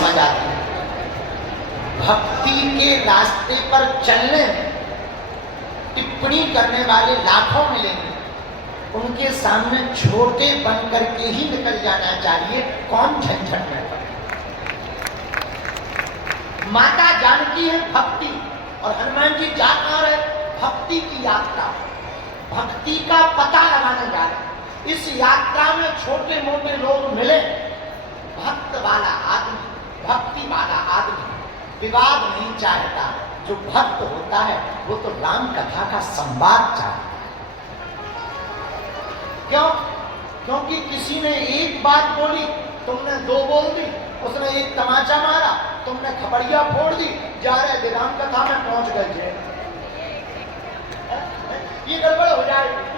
समझ आती है। भक्ति के रास्ते पर चलने टिप्पणी करने वाले लाखों मिलेंगे, उनके सामने छोटे बन करके ही निकल जाना चाहिए, कौन झंझट में पड़े। माता जानकी है भक्ति, और हनुमान जी जा कहाँ रहे? भक्ति की यात्रा, भक्ति का पता लगाने जा रहे। इस यात्रा में छोटे मोटे लोग मिले, भक्त वाला आदमी, भक्ति वाला आदमी विवाद नहीं चाहता। जो भक्त होता है वो तो राम कथा का संवाद चाहता है। क्यों? क्योंकि किसी ने एक बात बोली, तुमने दो बोल दी, उसने एक तमाचा मारा, तुमने खपड़िया फोड़ दी, जा रहे थे राम कथा में पहुंच गए थे, ये गड़बड़ हो जाएगी।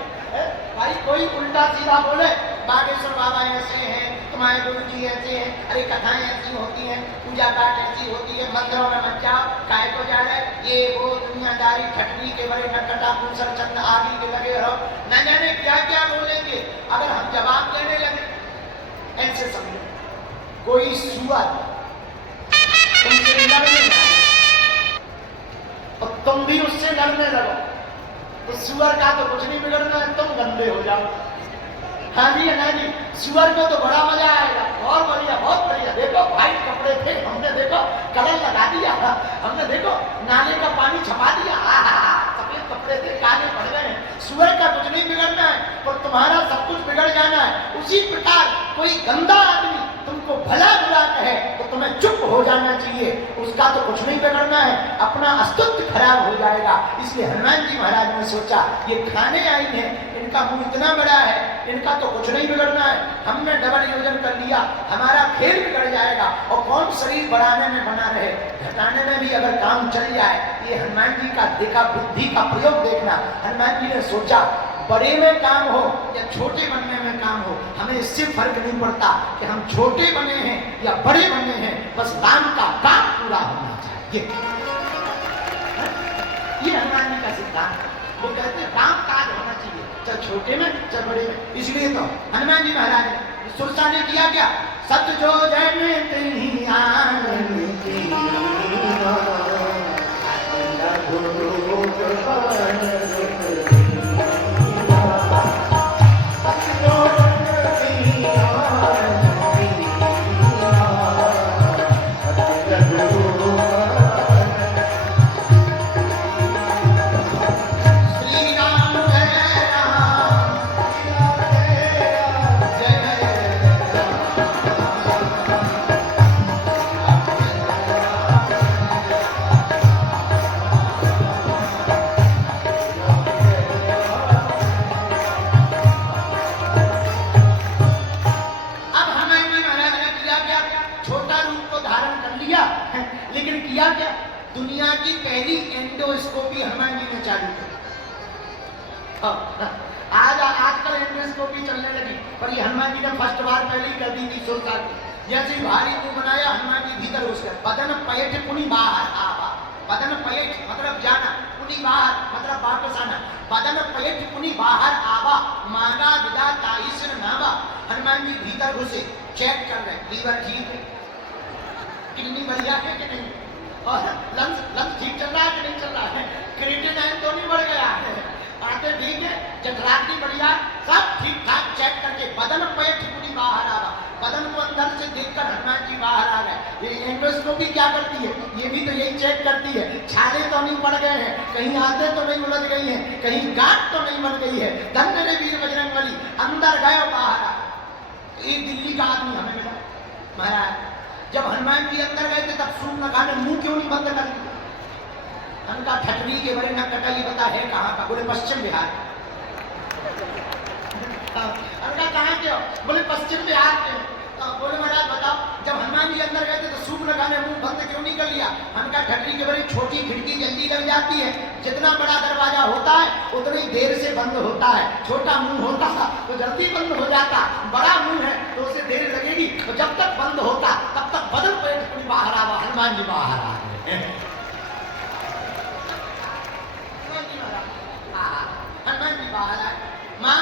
भाई कोई उल्टा सीधा बोले, बागेश्वर बाबा ऐसे हैं, तुम्हारे गुरु जी ऐसे हैं, अरे कथाएं ऐसी होती हैं, पूजा पाठ ऐसी होती है, मंदिरों में मत जाओ, काय को जा रहे, ये वो दुनियादारी खटनी के बड़े नटखटा पूसर चंद आदि के लगे रहो, न जाने क्या क्या बोलेंगे। अगर हम जवाब देने लगे, ऐसे समझो कोई सुअर तुमसे लड़ने लगे और तुम भी उससे लड़ने लगो, तो सुअर का तो कुछ नहीं बिगड़ना है, तुम गंदे हो जाओ। हाँ जी है ना जी, सुअर को तो बड़ा मजा आएगा, बहुत बढ़िया बहुत बढ़िया, देखो व्हाइट कपड़े थे, हमने देखो कलर लगा दिया, हमने देखो नाले का पानी छपा दिया, सफेद कपड़े थे काले पड़ गए हैं। सुअर का कुछ नहीं बिगड़ना है, और तुम्हारा सब कुछ बिगड़ जाना है। उसी प्रकार कोई गंदा आदमी तुमको भला बुरा कहे तो तुम्हें चुप हो जाना चाहिए, उसका तो कुछ नहीं बिगड़ना है, अपना अस्तित्व खराब हो जाएगा। इसलिए हनुमान जी महाराज ने सोचा ये खाने आई है, इनका मुंह इतना बड़ा है, इनका तो कुछ नहीं बिगड़ना है, हमने डबल योजन कर लिया, हमारा खेल बिगड़ जाएगा, और कौन शरीर बढ़ाने में बना रहे, घटाने में भी अगर काम चल जाए। ये हनुमान जी का देखा बुद्धि का प्रयोग देखना। हनुमान जी ने सोचा बड़े में काम हो या छोटे बनने में काम हो, हमें इससे फर्क नहीं पड़ता कि हम छोटे बने हैं या बड़े बने हैं, बस राम का काम पूरा होना चाहिए। ये हनुमान जी का सिद्धांत है। वो कहते हैं राम काज होना चाहिए, चाहे छोटे में चाहे बड़े में। इसलिए तो हनुमान जी महाराज ने सुरसा ने किया क्या? सत जो जन तेहि आनंद की आजकल एंडोस्कोपी चलने लगी, पर ये हनुमान जी ने फर्स्ट बार पहले ही कर दी थी सुरसा की। जैसे भारी मुंह बनाया, हनुमान जी भीतर घुस गए। बदन पयठ पुनि बाहर आवा, बदन पयठ मतलब जाना, पुनि बाहर मतलब वापस आना, बदन पयठ पुनि बाहर आवा, मांगा विदा ताईसर नावा। हनुमान जी भीतर घुसे, चेक कर रहे, लीवर ठीक है, किडनी बढ़िया है कि नहीं, और लंग्स ठीक चल रहा है कि नहीं चल रहा है, क्रिएटिनिन तो नहीं बढ़ गया है, आते ठीक है, जठराग्नि बढ़िया, सब ठीक ठाक चेक करके बदन पयठ पुनि बाहर आ रहा। बदन को अंदर से देखकर हनुमान जी बाहर आ गए। ये एंडोस्कोपी क्या करती है? ये भी तो यही चेक करती है, छाले तो नहीं पड़ गए हैं, कहीं आते तो नहीं उलझ गई हैं, कहीं गांठ तो नहीं बन गई है। धन्य रे वीर बजरंगबली, अंदर गए बाहर आ। एक दिल्ली का आदमी हमें मिला, महाराज जब हनुमान जी अंदर गए थे तब सूंघ लगा ने मुंह क्यों नहीं बंद कर दिया? उनका ठटरी के बड़े न कटा, ये बता है कहाँ का? बोले पश्चिम बिहार। उनका कहाँ के हो? बोले पश्चिम बिहार के। बोले महाराज बताओ, जब हनुमान जी अंदर गए थे तो सूंघ लगाने मुंह बंद क्यों नहीं कर लिया? उनका ठटरी के बड़ी छोटी खिड़की जल्दी लग जाती है, जितना बड़ा दरवाजा होता है उतनी देर से बंद होता है। छोटा मुंह होता तो जल्दी बंद हो जाता, बड़ा मुंह है तो उसे देर लगेगी, तो जब तक बंद होता तब तक बदन पेट पूरी बाहर आवा। हनुमान जी बाहर आ गए। हनुमान जी बाहर आए, माँ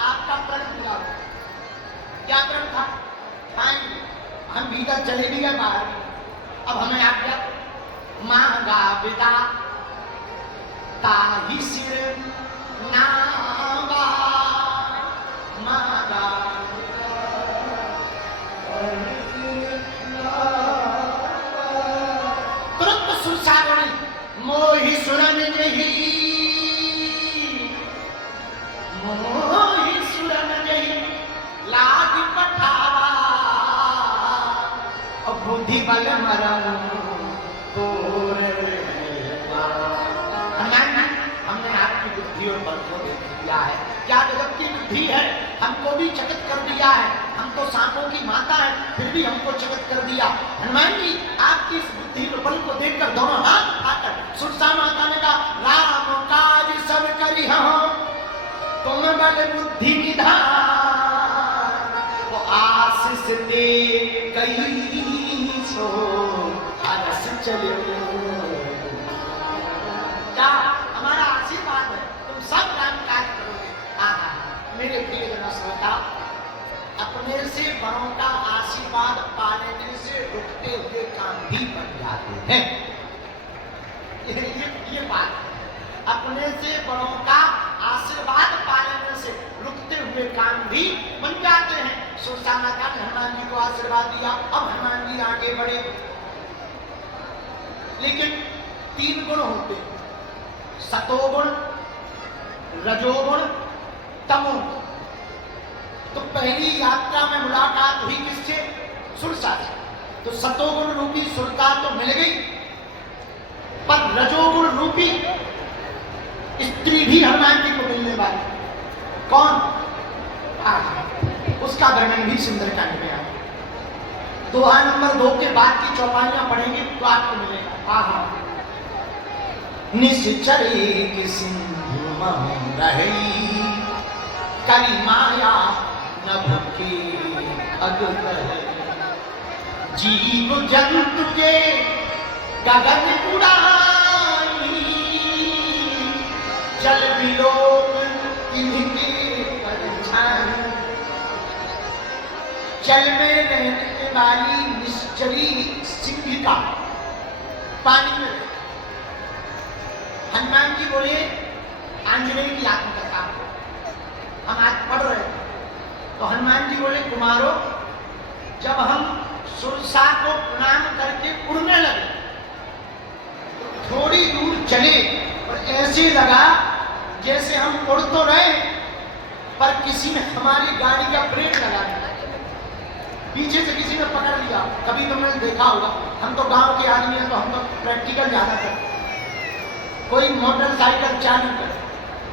आपका प्रण पूरा हो। क्या प्रण था? खाएंगे। हम भीतर चले भी गए, बाहर। अब हमें आज्ञा मांगा विदा ताही सिर नावा, मांगा तुरंत सुरसावणी मोहि सुरन जही, मोहि सुरन जही लाग पठावा, अब बुद्धि बल मरम तोर। हमने आपकी बुद्धि और बल को देख लिया है, क्या गजब की बुद्धि है, हमको भी चकित कर दिया है। हम तो सांपों की माता है, फिर भी हमको चकित कर दिया। हनुमान जी आपकी इस बुद्धि और बल को देखकर दोनों हाथ उठाकर सुरसा माता ने कहा राम काज सब करी हम तुम बल बुद्धि निधान, वो आशीष दे कई सो अरस चले। क्या हमारा आशीर्वाद है, तुम सब राम काज करोगे। आहा मेरे प्रिय जन श्रोता, अपने से बड़ों का आशीर्वाद पाने से रुकते हुए काम भी बन जाते हैं। ये बात है, अपने से बड़ों का आशीर्वाद पाने से रुकते हुए काम भी बन जाते हैं। सुरसा माता ने हनुमान जी को आशीर्वाद दिया। अब हनुमान जी आगे बढ़े, लेकिन 3 गुण होते हैं, सतोगुण, रजोगुण, तमोगुण। तो पहली यात्रा में मुलाकात हुई किससे? सुरसा से। तो सतोगुण रूपी सुरता तो मिल गई, पर रजोगुण रूपी स्त्री भी हनुमान जी को मिलने वाली। कौन? उसका वर्णन भी सुंदरकांड में आया। दोहा नंबर 2 के बाद की चौपाइयां पढ़ेंगे तो आपको मिलेगा। आहा निश्चरी सिंधु मम रही करी माया नभ के अगत, जीव जंतु के गगन उड़ाई, जल विलोक इनके परछाई। जल में रहने वाली निश्चरी सिंहिका पानी में। हनुमान जी बोले आंजनेय की आत्मकथा हम आज पढ़ रहे हैं, तो हनुमान जी बोले कुमारों, जब हम सुरसा को प्रणाम करके उड़ने लगे तो थोड़ी दूर चले और ऐसे लगा जैसे हम उड़ तो रहे पर किसी ने हमारी गाड़ी का ब्रेक लगा दिया, पीछे से किसी ने पकड़ लिया। कभी तुमने देखा होगा, हम तो गांव के आदमी हैं तो हम तो प्रैक्टिकल ज्यादा करते। कोई मोटरसाइकिल चालू करे,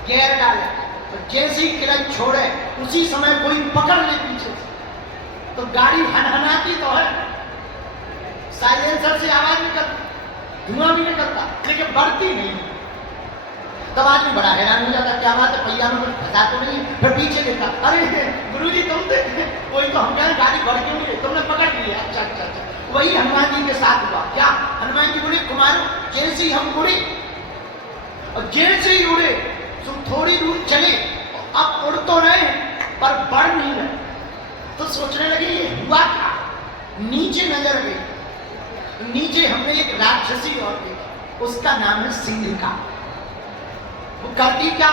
गियर डाले, तो जैसे ही क्लच छोड़े उसी समय कोई पकड़ ले पीछे से, तो गाड़ी हनहनाती तो है, साइलेंसर से आवाज निकलती, धुआं भी निकलता, लेकिन बढ़ती नहीं। तब आदमी बड़ा हैरान हो जाता, क्या बात है, पहिया में कुछ फंसा तो नहीं। फिर पीछे देखा, अरे गुरुजी तुम थे, कोई तो हम कहें गाड़ी बढ़ क्यों नहीं, तुमने पकड़ लिया। अच्छा अच्छा अच्छा, वही हनुमान जी के साथ हुआ। क्या? हनुमान जी बोले कुमार, जैसे ही हम उड़े और जैसे ही उड़े तो थोड़ी दूर चले, अब उड़ तो रहे पर बढ़ नहीं रहे, तो सोचने लगे ये हुआ क्या। नीचे नजर गई, नीचे हमने एक राक्षसी और देखी, उसका नाम है सिंहिका। वो करती क्या?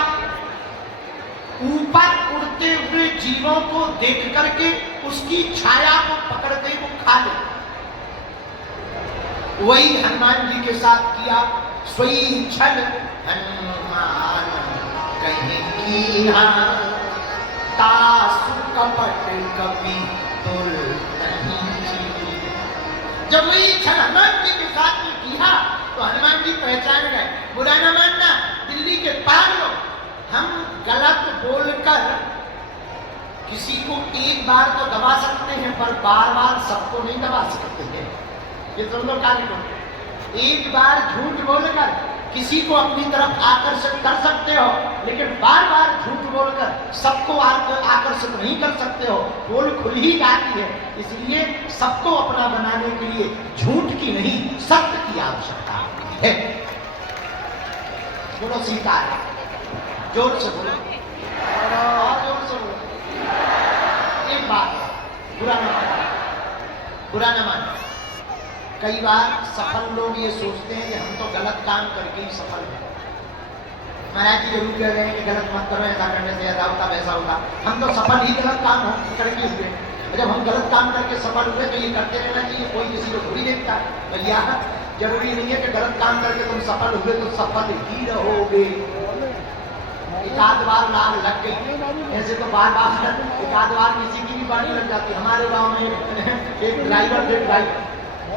ऊपर उड़ते हुए जीवों को देख करके उसकी छाया को पकड़ के वो खा ले। वही हनुमान जी के साथ किया। सोई छल हनुमान कहीं की तासु कपट कपि तुल नहीं। जब वही छल हनुमान जी के साथ में किया तो हनुमान जी पहचान गए। बुरा न मानना, दिल्ली के पागलों, हम गलत बोलकर किसी को एक बार तो दबा सकते हैं पर बार बार सबको नहीं दबा सकते हैं। ये तुम लोग कार्य करो। एक बार झूठ बोलकर किसी को अपनी तरफ आकर्षित कर सकते हो, लेकिन बार बार झूठ बोलकर सबको आकर्षित नहीं कर सकते हो। बोल खुल ही जाती है, इसलिए सबको अपना बनाने के लिए झूठ की नहीं सत्य की आवश्यकता है। बोलो सीता, जोर से बोलो, जोर से बोलो। एक बात, बुरा न मानो, बुरा न मानो। कई बार सफल लोग ये सोचते हैं कि हम तो गलत काम करके ही सफल हैं। महाराज जी जरूर कह रहे हैं कि गलत मत करो, ऐसा करने से ऐसा होता वैसा होता। हम तो सफल ही गलत काम करके हुए। जब हम गलत काम करके सफल हुए तो ये करते रहना चाहिए, कोई किसी को थोड़ी देखता है। भैया जरूरी नहीं है कि गलत काम करके तुम सफल हुए तो सफल ही रहोगे। एक आध बार लाल लग गई, ऐसे तो बार बार एक आध बार किसी की भी बाड़ी लग जाती। हमारे गांव में एक ड्राइवर थे, ड्राइवर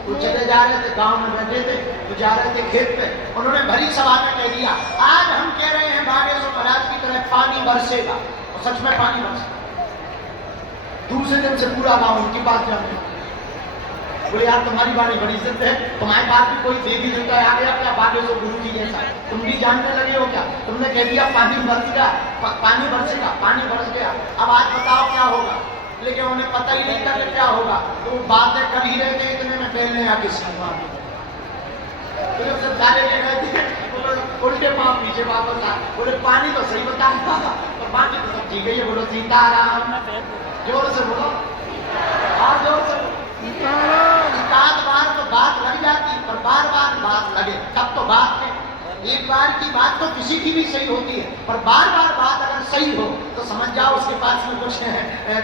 वो चले जा रहे थे, गांव में बैठे थे, तो जा रहे थे खेत पे। उन्होंने भरी सभा में कह दिया, आज हम कह रहे हैं बागेश्वर महाराज की तरह पानी बरसेगा, और सच में पानी बरसेगा। दूसरे दिन से पूरा गांव उनके पास जाने लगा। बोले यार तुम्हारी बाणी बड़ी इज्जत है, तुम्हारे पास भी कोई देवी देवता आ गया क्या बागेश्वर गुरु जी जैसा, तुम भी जानने लगे हो क्या? तुमने कह दिया पानी बरसेगा, पानी बरसेगा, पानी बरस गया, अब आज बताओ क्या होगा? लेकिन उन्हें पता ही नहीं था कि क्या होगा। तो वो बातें कर ही रहे थे, इतने में पहले आके सीमा उल्टे पांव पीछे वापस आ। बोले पानी तो सही बताया और बाकी तो सब ठीक है। ये बोलो सीताराम, जोर से बोलो और जोर से। एक आध बार तो बात लग जाती, पर बार बार बात लगे तब तो बात है। एक बार की बात तो किसी की भी सही होती है, पर बार बार बात अगर सही हो तो समझ जाओ उसके पास में कुछ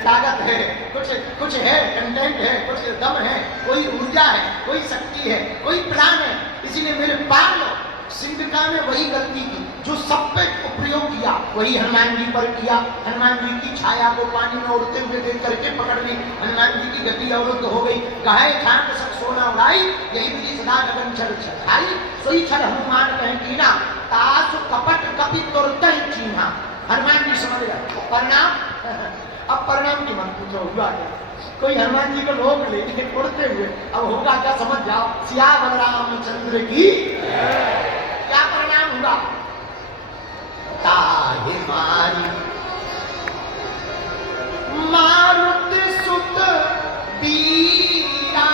ताकत है, कुछ है, कंटेंट है, कुछ दम है, कोई ऊर्जा है, कोई शक्ति है, कोई प्राण है। इसीलिए मेरे पार लो सिंधिका ने वही गलती की जो सब पे प्रयोग किया, वही हनुमान जी पर किया। हनुमान जी की छाया को पानी में उड़ते हुए देख करके पकड़ ली, हनुमान जी की गति अवरुद्ध हो गई। कहे छांट सक सोना उड़ाई, यही विधि सदा गगन छल छाई, सोई छल हनुमान कहें कीना, तासु कपट कपि तुरत ही चीन्हा। हनुमान जी समझ गए परिणाम। अब परिणाम की मत पूछो, हुआ क्या? कोई हनुमान जी को लोग ले उड़ते हुए, अब होगा क्या समझ जाओ। सियावर रामचंद्र की क्या परिणाम हुआ? ताहि मारी मारुति सुत बीरा,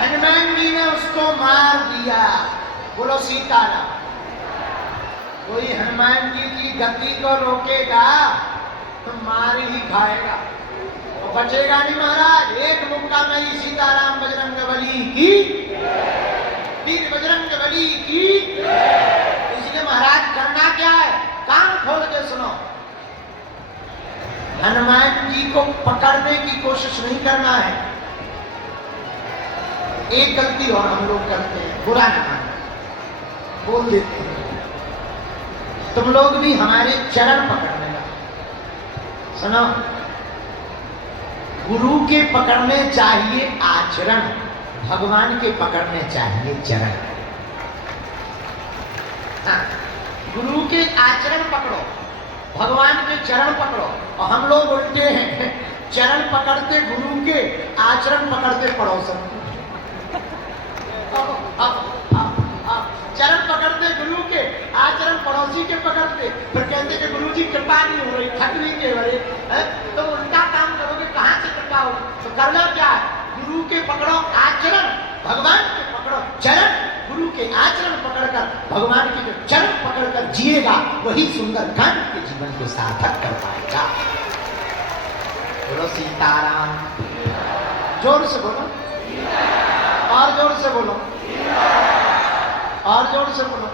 हनुमान जी ने उसको मार दिया। बोलो सीताराम। कोई हनुमान जी की गति को रोकेगा तो मार ही खाएगा और बचेगा नहीं। महाराज एक मुक्का में ही सीताराम बजरंगबली की, वीर बजरंगबली की। इसलिए महाराज करना क्या है, कान खोल के सुनो। हनुमान जी को पकड़ने की कोशिश नहीं करना है। एक गलती और हम लोग करते हैं, बुरा नहीं बोल देते हैं। तुम लोग भी हमारे चरण पकड़ने लगे। सुनो, गुरु के पकड़ने चाहिए आचरण, भगवान के पकड़ने चाहिए चरण। हाँ, गुरु के आचरण पकड़ो, भगवान के चरण पकड़ो। और हम लोग उल्टे हैं, चरण पकड़ते गुरु के, आचरण पकड़ते पड़ोसन। चरण पकड़ते गुरु के, आचरण पड़ोसी के पकड़ते। फिर कहते कि गुरु जी कृपा नहीं हो रही, थक नहीं के रहे, तो उल्टा काम करोगे, कहां से कृपा होगी? तो करना क्या है? गुरु के पकड़ो आचरण, भगवान के पकड़ो चरण। गुरु के आचरण पकड़कर, भगवान के जो चरण पकड़कर जिएगा, वही सुंदर कांड के जीवन को सार्थक कर पाएगा। बोलो सीताराम। जोर से बोलो और जोर से बोलो और जोर से बोलो।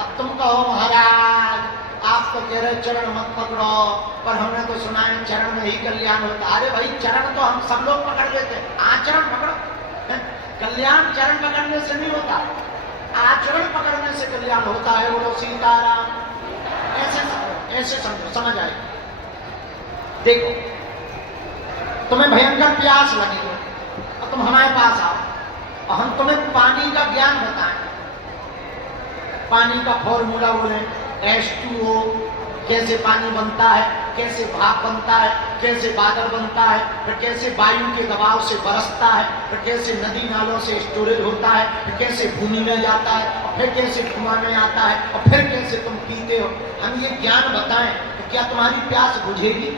अब तुम कहो महाराज आप तो कह रहे चरण मत पकड़ो, पर हमने तो सुना है चरण में ही कल्याण होता। अरे भाई चरण तो हम सब लोग पकड़ लेते हैं, आचरण पकड़ो। कल्याण चरण पकड़ने से नहीं होता, आचरण पकड़ने से कल्याण होता है। बोलो सीताराम। ऐसे समझो, समझ आए। देखो तुम्हें भयंकर प्यास लगी और तुम हमारे पास आओ और हम तुम्हें पानी का ज्ञान बताएं। पानी का फॉर्मूला बोले, H2O, कैसे पानी बनता है, कैसे भाप बनता है, कैसे बादल बनता है, फिर कैसे वायु के दबाव से बरसता है, फिर कैसे नदी नालों से स्टोरेज होता है, फिर कैसे भूमि में जाता है, और फिर कैसे कुआं में आता है, और फिर कैसे तुम पीते हो। हम ये ज्ञान बताएं तो क्या तुम्हारी प्यास बुझेगी?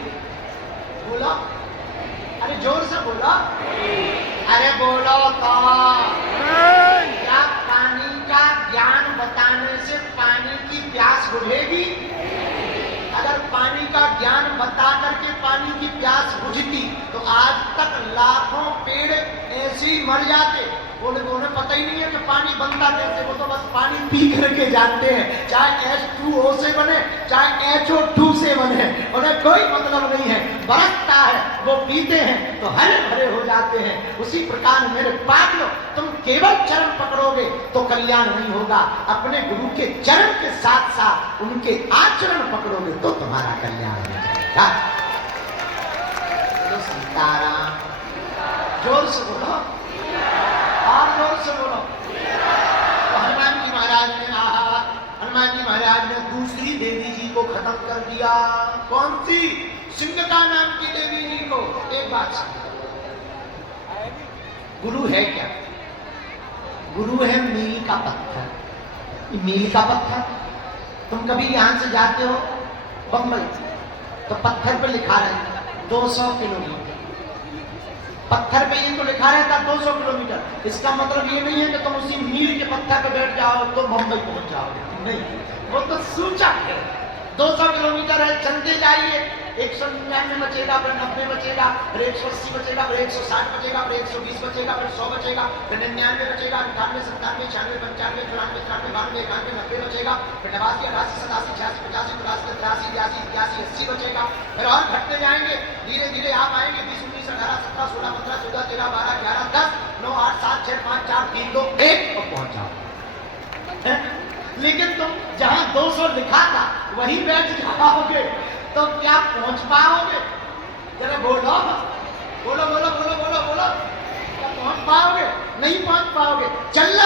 बोलो, अरे जोर से बोलो, अरे बोलो तो। क्या पानी का बुझेगी। अगर पानी का ज्ञान बता करके पानी की प्यास बुझती तो आज तक लाखों पेड़ ऐसे ही मर जाते। बोले उन्हें पता ही नहीं है कि पानी बनता कैसे, वो तो बस पानी पी करके जानते हैं, चाहे H2O से बने चाहे HO2 से बने, उन्हें कोई मतलब नहीं है। बरसता है वो पीते हैं तो हरे भरे हो जाते हैं। उसी प्रकार मेरे पागलों, तुम केवल चरण पकड़ोगे तो कल्याण नहीं होगा, अपने गुरु के चरण के साथ साथ उनके आचरण पकड़ोगे तो तुम्हारा कल्याण हो जाएगा। तो सीताराम, जोर से बोलो और जोर से बोलो। तो हनुमान जी महाराज ने हनुमान जी महाराज ने दूसरी देवी जी को खत्म कर दिया। कौन सी? सिंगका नाम की देवी जी को। एक बात सुनो, गुरु है क्या? गुरु है मील का पत्थर। मील का पत्थर, तुम कभी यहां से जाते हो बम्बई तो पत्थर पे लिखा रहता 200 किलोमीटर। पत्थर पे ये तो लिखा रहता 200 किलोमीटर। इसका मतलब ये नहीं है कि तुम उसी मील के पत्थर पे बैठ जाओ तो बम्बई पहुंच जाओगे, नहीं, वो तो सूचक है। 200 किलोमीटर है, चलते जाइए। 199 बचेगा, फिर 90 बचेगा, फिर 180 बचेगा, फिर 160 बचेगा, फिर 120 बचेगा, फिर 100 बचेगा, फिर 99 बचेगा, 98, 97, 96, 95, 94, 93, 92, 91, 90 बचेगा, फिर 89, 88, 87, 86, 85, 83, 83, 82, 83, 80 बचेगा। फिर और घटते जाएंगे, धीरे धीरे आप आएंगे 20, 19, 18, 17, 16, 15, 14, 13, 12, 11, 10, 9, 8, 7, 6, 5, 4, 3, 2, 1 और पहुंच जाओ। लेकिन तुम जहां 200 लिखा था वहीं बैठ जाओगे तो क्या पहुंच पाओगे? जरा बोलो बोलो बोलो बोलो बोलो बोलो, क्या पहुंच पाओगे? नहीं पहुंच पाओगे। चलना